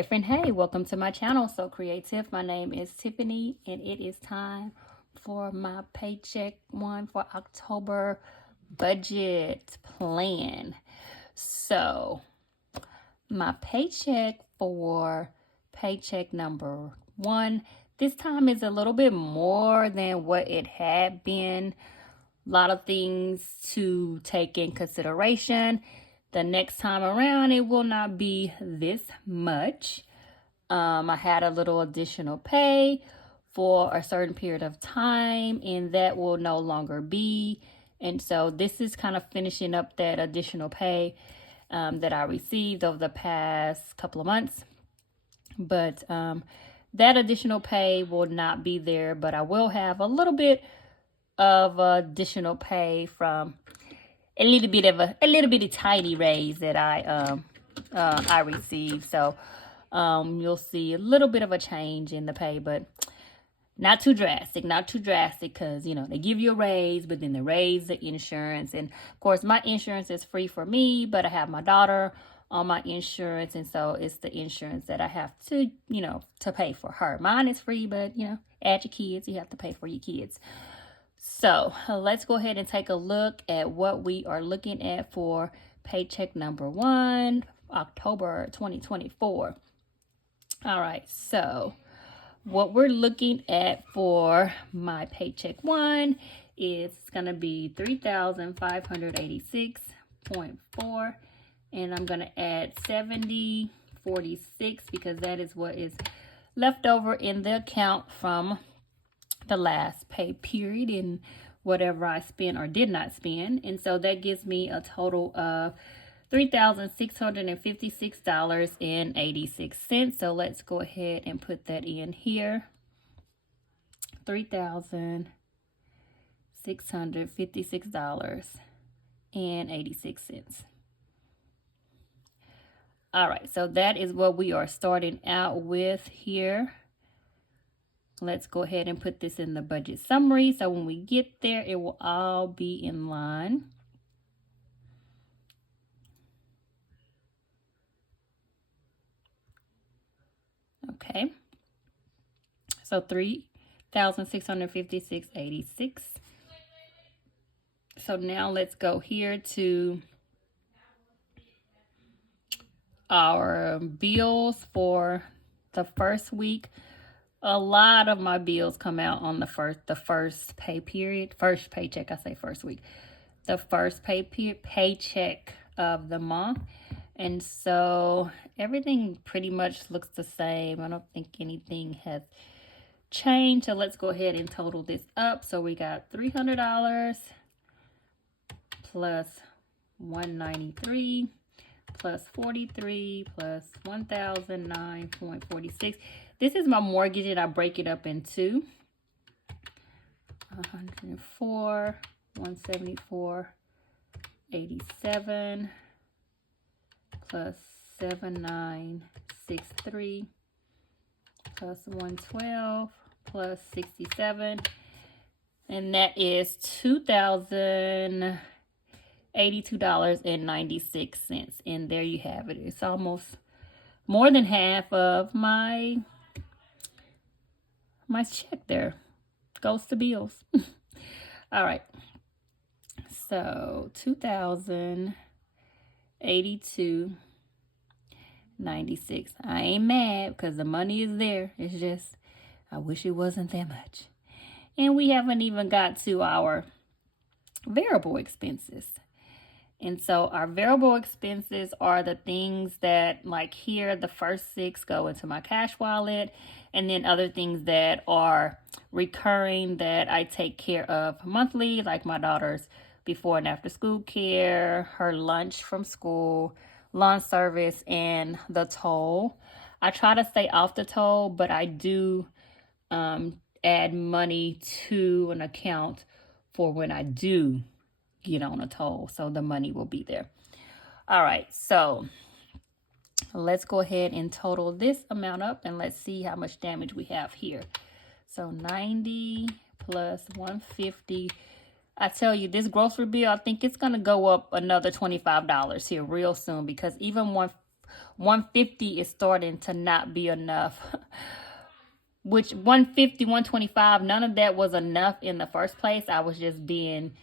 Hey friend, hey, welcome to my channel, So Creative. My name is Tiffany and it is time for my paycheck one for October budget plan. So my paycheck for paycheck number one, this time is a little bit more than what it had been. A lot of things to take in consideration. The next time around, it will not be this much. I had a little additional pay for a certain period of time, and that will no longer be. And so this is kind of finishing up that additional pay that I received over the past couple of months. But that additional pay will not be there, but I will have a little bit of additional pay from a little bitty tiny raise that I received. So you'll see a little bit of a change in the pay, but not too drastic, because, you know, they give you a raise, but then they raise the insurance. And of course, my insurance is free for me, but I have my daughter on my insurance. And so it's the insurance that I have to, you know, to pay for her. Mine is free, but, you know, add your kids, you have to pay for your kids. So let's go ahead and take a look at what we are looking at for paycheck number one, October 2024. All right, so what we're looking at for my paycheck one is going to be $3,586.4, and I'm going to add $70.46 because that is what is left over in the account from the last pay period and whatever I spent or did not spend. And so that gives me a total of $3,656.86. So let's go ahead and put that in here. $3,656.86. All right, so that is what we are starting out with here. Let's go ahead and put this in the budget summary. So when we get there, it will all be in line. Okay. So $3,656.86. So now let's go here to our bills for the first week. A lot of my bills come out on the first pay period, first paycheck. I say first week, the first paycheck of the month. And so everything pretty much looks the same. I don't think anything has changed. So let's go ahead and total this up. So we got $300 plus $193 plus $43 plus $1,009.46. This is my mortgage, and I break it up into 104, 174.87 plus 7963 plus 112 plus 67, and that is $2,082.96. And there you have it. It's almost more than half of my check there goes to bills. All right, so $2,082.96. I ain't mad because the money is there. It's just I wish it wasn't that much. And we haven't even got to our variable expenses. And so our variable expenses are the things that, like here, the first 6 go into my cash wallet, and then other things that are recurring that I take care of monthly, like my daughter's before and after school care, her lunch from school, lawn service, and the toll. I try to stay off the toll, but I do add money to an account for when I do get on a toll, so the money will be there. All right, so let's go ahead and total this amount up, and let's see how much damage we have here. So 90 plus 150. I tell you, this grocery bill, I think it's going to go up another $25 here real soon, because even $150 is starting to not be enough. Which 150, 125, none of that was enough in the first place. I was just being,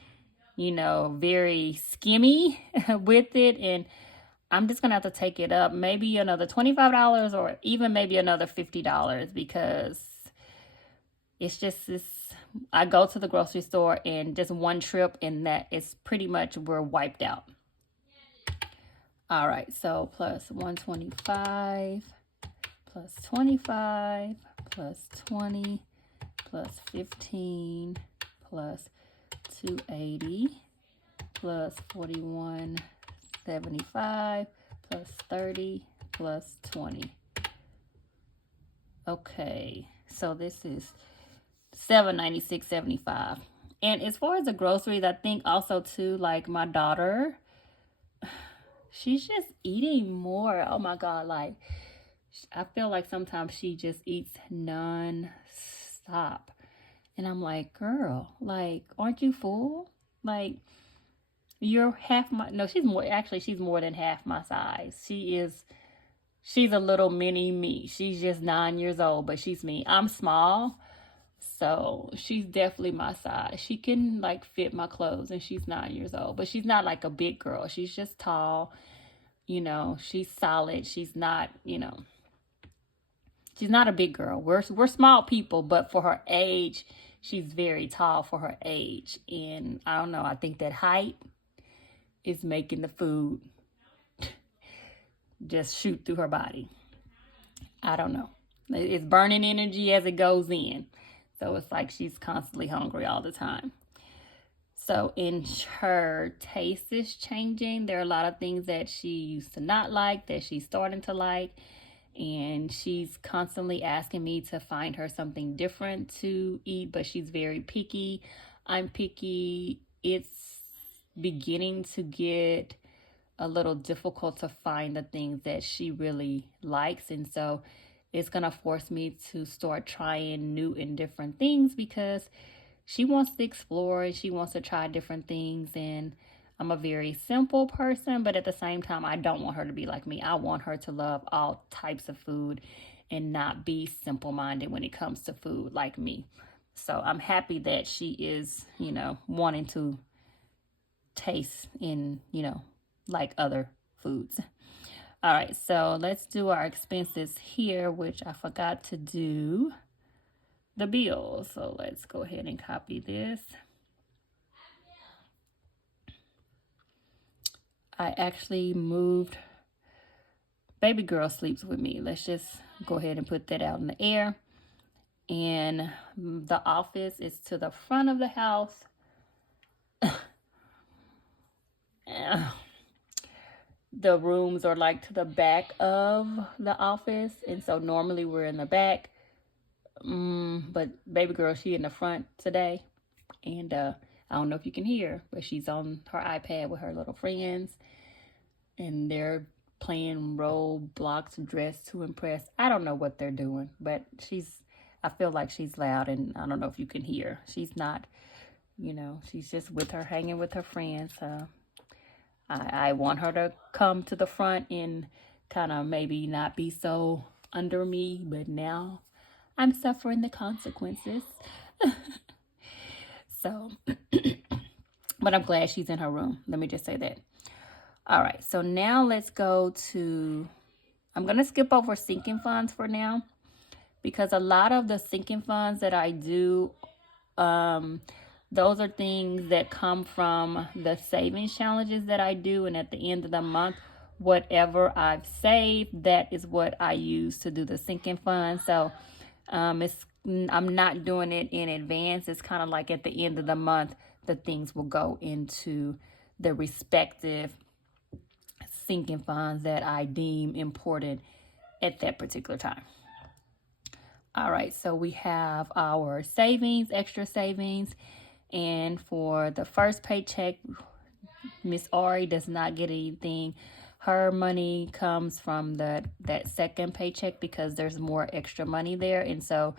very skimmy with it. And I'm just going to have to take it up. Maybe another $25 or even maybe another $50 because it's just this. I go to the grocery store and just one trip and that is pretty much we're wiped out. All right. So plus 125 plus 25 plus 20 plus 15 plus 280 plus 4175 plus 30 plus 20. Okay, so this is $796.75. And as far as the groceries, I think also too, like my daughter, she's just eating more. Oh my God, like I feel like sometimes she just eats non-stop. And I'm like, girl, like, aren't you full? Like, you're half my, no, she's more than half my size. She's a little mini me. She's just 9 years old, but she's me. I'm small, so she's definitely my size. She can, like, fit my clothes, and she's 9 years old. But she's not, like, a big girl. She's just tall. She's solid. She's not, she's not a big girl. We're small people, but for her age, she's very tall for her age. And I don't know, I think that height is making the food just shoot through her body. I don't know. It's burning energy as it goes in. So it's like she's constantly hungry all the time. So in her taste is changing. There are a lot of things that she used to not like that she's starting to like. And she's constantly asking me to find her something different to eat, but she's very picky. I'm picky. It's beginning to get a little difficult to find the things that she really likes. And so it's going to force me to start trying new and different things because she wants to explore and she wants to try different things. And I'm a very simple person, but at the same time, I don't want her to be like me. I want her to love all types of food and not be simple-minded when it comes to food like me. So I'm happy that she is, wanting to taste in, like other foods. All right, so let's do our expenses here, which I forgot to do the bills. So let's go ahead and copy this. I actually moved. Baby girl sleeps with me. Let's just go ahead and put that out in the air. And the office is to the front of the house. The rooms are like to the back of the office. And so normally we're in the back. But baby girl, she in the front today. And I don't know if you can hear, but she's on her iPad with her little friends. And they're playing Roblox, Dress to Impress. I don't know what they're doing, but I feel like she's loud, and I don't know if you can hear. She's not, she's just with her, hanging with her friends. I want her to come to the front and kind of maybe not be so under me, but now I'm suffering the consequences. So, but I'm glad she's in her room. Let me just say that. All right, so now let's go to, I'm going to skip over sinking funds for now because a lot of the sinking funds that I do, those are things that come from the savings challenges that I do. And at the end of the month, whatever I've saved, that is what I use to do the sinking fund. So I'm not doing it in advance. It's kind of like at the end of the month, the things will go into the respective sinking funds that I deem important at that particular time. All right, so we have our savings, extra savings, and for the first paycheck, Miss Ari does not get anything. Her money comes from that second paycheck because there's more extra money there, and so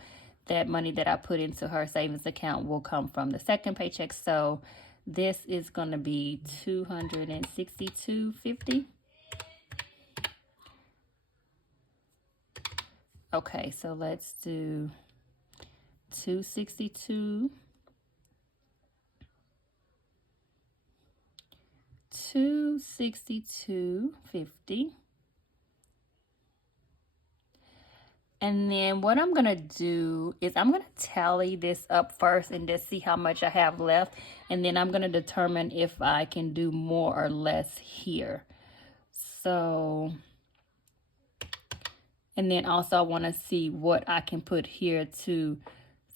that money that I put into her savings account will come from the second paycheck. So this is going to be $262.50. Okay, so let's do 262, 262.50. And then what I'm going to do is I'm going to tally this up first and just see how much I have left. And then I'm going to determine if I can do more or less here. So, and then also I want to see what I can put here to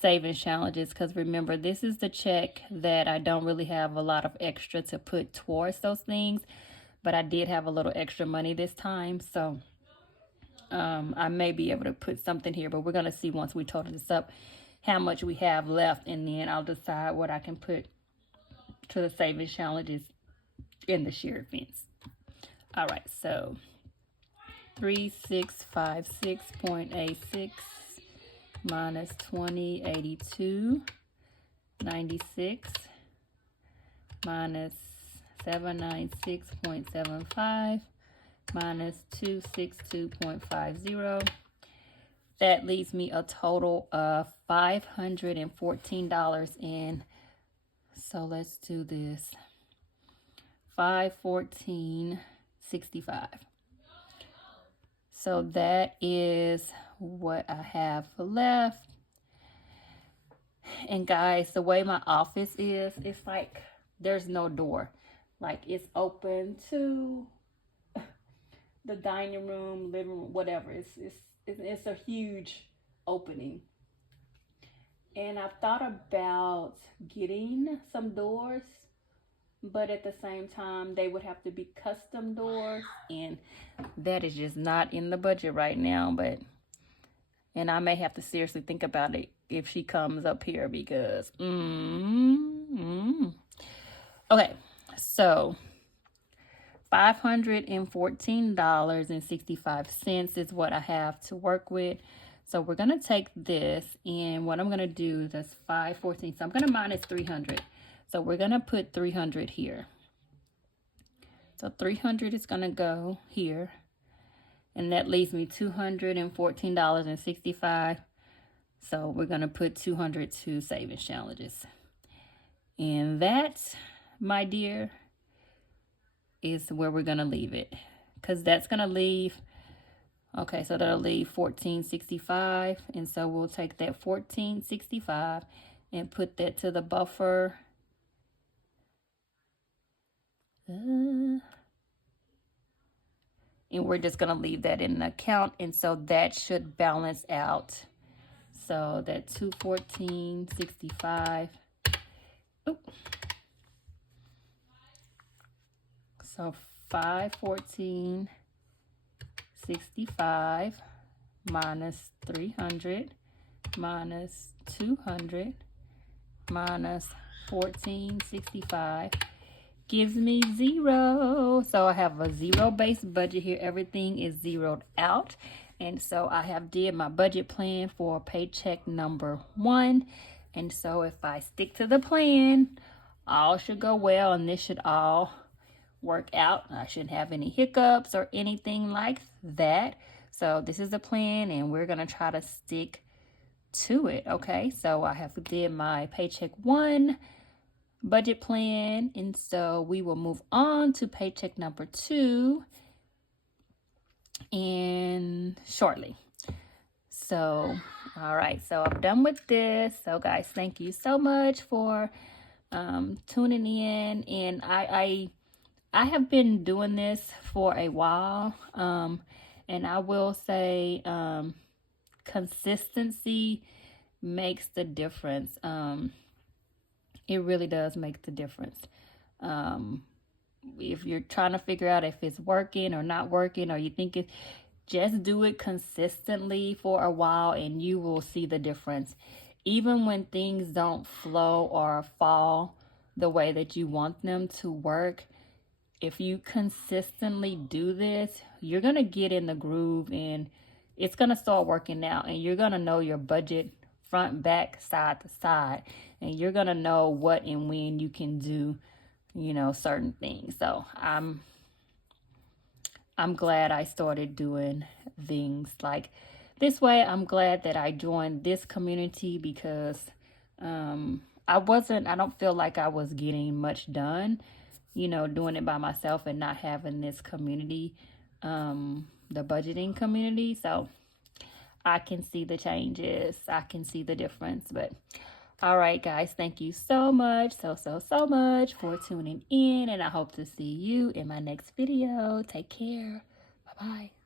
savings challenges. Because remember, this is the check that I don't really have a lot of extra to put towards those things. But I did have a little extra money this time. So I may be able to put something here, but we're going to see once we total this up how much we have left, and then I'll decide what I can put to the savings challenges in the shared fence. All right, so 3656.86 minus 2082.96 minus 796.75 minus 262.50. That leaves me a total of $514 in. So let's do this. $514.65. So that is what I have left. And guys, the way my office is, it's like there's no door. Like it's open to the dining room, living room, whatever. It's a huge opening. And I've thought about getting some doors, but at the same time, they would have to be custom doors, and that is just not in the budget right now. And I may have to seriously think about it if she comes up here because, okay, so $514.65 is what I have to work with. So we're going to take this, and what I'm going to do is 514. So I'm going to minus 300. So we're going to put 300 here. So 300 is going to go here. And that leaves me $214.65. So we're going to put 200 to savings challenges. And that, my dear, is where we're going to leave it. Because that's going to leave, okay, so that'll leave 1465. And so we'll take that 1465 and put that to the buffer. And we're just going to leave that in the account. And so that should balance out. So that 214.65. So 514.65 minus 300 minus 200 minus 14.65 gives me 0. So I have a zero-based budget here. Everything is zeroed out. And so I have did my budget plan for paycheck number 1. And so if I stick to the plan, all should go well, and this should all work out. I shouldn't have any hiccups or anything like that. So this is the plan, and we're going to try to stick to it. Okay, so I have did my paycheck 1 budget plan, and so we will move on to paycheck number 2 and shortly. So all right, so I'm done with this. So guys, thank you so much for tuning in. And I have been doing this for a while, and I will say consistency makes the difference. It really does make the difference. If you're trying to figure out if it's working or not working, or you think it, just do it consistently for a while and you will see the difference. Even when things don't flow or fall the way that you want them to work, if you consistently do this, you're going to get in the groove and it's going to start working out, and you're going to know your budget front, back, side to side, and you're going to know what and when you can do, you know, certain things. So I'm glad I started doing things like this way, I'm glad that I joined this community because I don't feel like I was getting much done, you know, doing it by myself and not having this community, the budgeting community. So I can see the changes. I can see the difference. But all right, guys, thank you so much, so much for tuning in. And I hope to see you in my next video. Take care. Bye-bye.